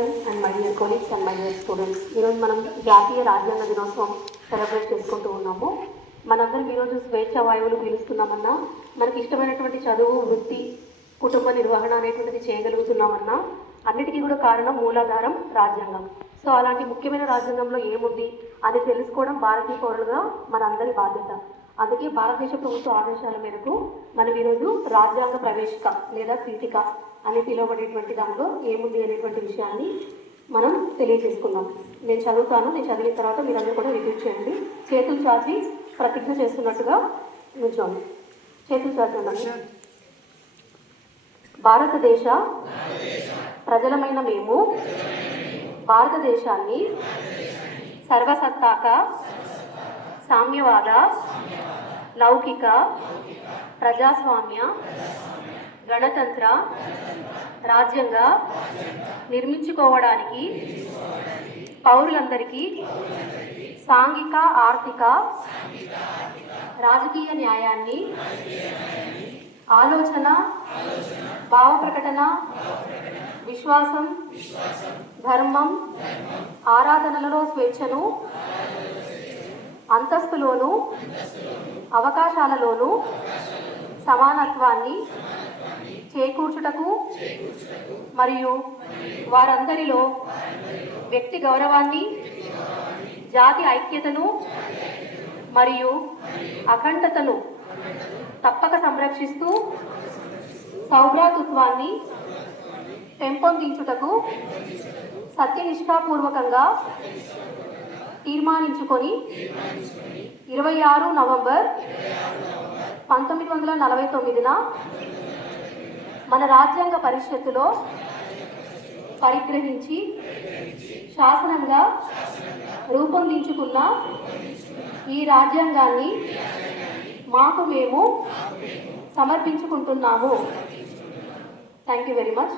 And my dear colleagues and my dear students, ఈరోజు మనం జాతీయ రాజ్యాంగ దినోత్సవం సెలబ్రేట్ చేసుకుంటూ ఉన్నాము. మనందరం ఈరోజు స్వేచ్ఛ వాయువులు పీలుస్తున్నామన్నా, మనకి ఇష్టమైనటువంటి చదువు, వృత్తి, కుటుంబ నిర్వహణ అనేటువంటిది చేయగలుగుతున్నామన్నా అన్నిటికీ కూడా కారణం మూలాధారం రాజ్యాంగం. సో అలాంటి ముఖ్యమైన రాజ్యాంగంలో ఏముంది అది తెలుసుకోవడం భారతీయ పౌరులుగా మనందరి బాధ్యత. అందుకే భారతదేశ ప్రభుత్వ ఆదేశాల మేరకు మనం ఈరోజు రాజ్యాంగ ప్రవేశిక లేదా పీఠిక అని పిలువబడేటువంటి దాంట్లో ఏముంది అనేటువంటి విషయాన్ని మనం తెలియజేసుకుందాం. నేను చదువుతాను, నేను చదివిన తర్వాత మీరందరూ కూడా రిపీట్ చేయండి. చేతులు చాచి ప్రతిజ్ఞ చేస్తున్నట్టుగా నిల్చోండి. చేతులు చాచి ఉండండి. భారతదేశ ప్రజలమైన మేము భారతదేశాన్ని సర్వసత్తాక, సామ్యవాద, లౌకిక, ప్రజాస్వామ్య, గణతంత్ర రాజ్యంగా నిర్మించుకోవడానికి పౌరులందరికీ సాంఘిక, ఆర్థిక, రాజకీయ న్యాయాన్ని, ఆలోచన, భావ ప్రకటన, విశ్వాసం, ధర్మం, ఆరాధనలలో స్వేచ్ఛను, అంతస్తులోను, అవకాశాలలోను సమానత్వాన్ని చేకూర్చుటకు మరియు వారందరిలో వ్యక్తి గౌరవాన్ని, జాతి ఐక్యతను మరియు అఖండతను తప్పక సంరక్షిస్తూ సౌభ్రాతృత్వాన్ని పెంపొందించుటకు సత్యనిష్ఠాపూర్వకంగా తీర్మానించుకొని 26 నవంబర్ 1949న మన రాజ్యాంగ పరిషత్తులో పరిగ్రహించి శాసనంగా రూపొందించుకున్న ఈ రాజ్యాంగాన్ని మాకు మేము సమర్పించుకుంటున్నాము. Thank you very much.